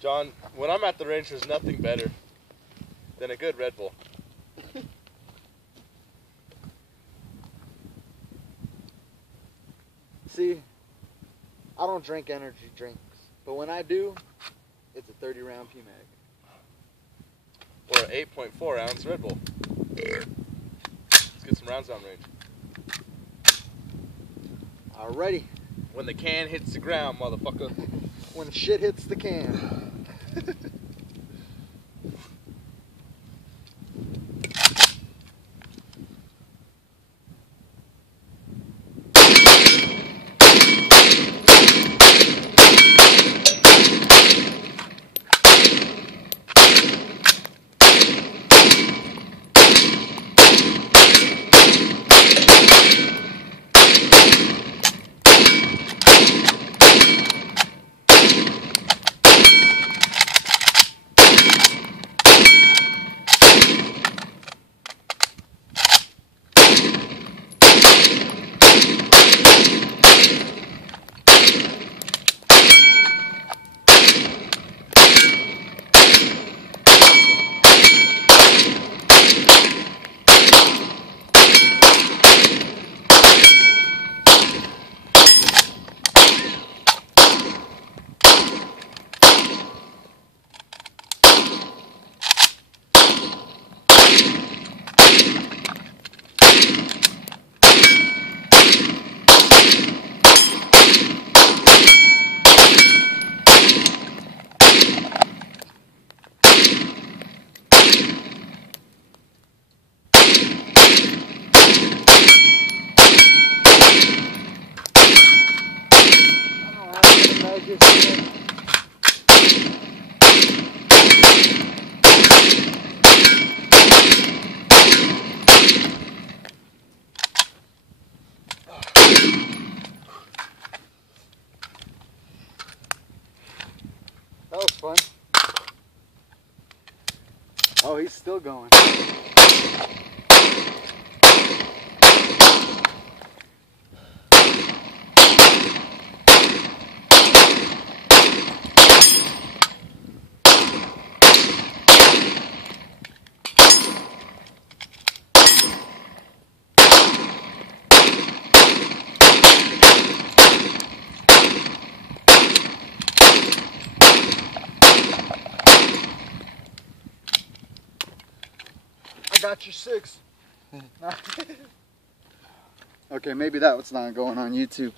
John, when I'm at the range, there's nothing better than a good Red Bull. See, I don't drink energy drinks, but when I do, it's a 30-round PMAG. Or an 8.4 ounce Red Bull. Let's get some rounds on range. Alrighty. When the can hits the ground, motherfucker. When shit hits the can. That was fun. Oh, he's still going. I got your 6. Okay, maybe that was not going on YouTube.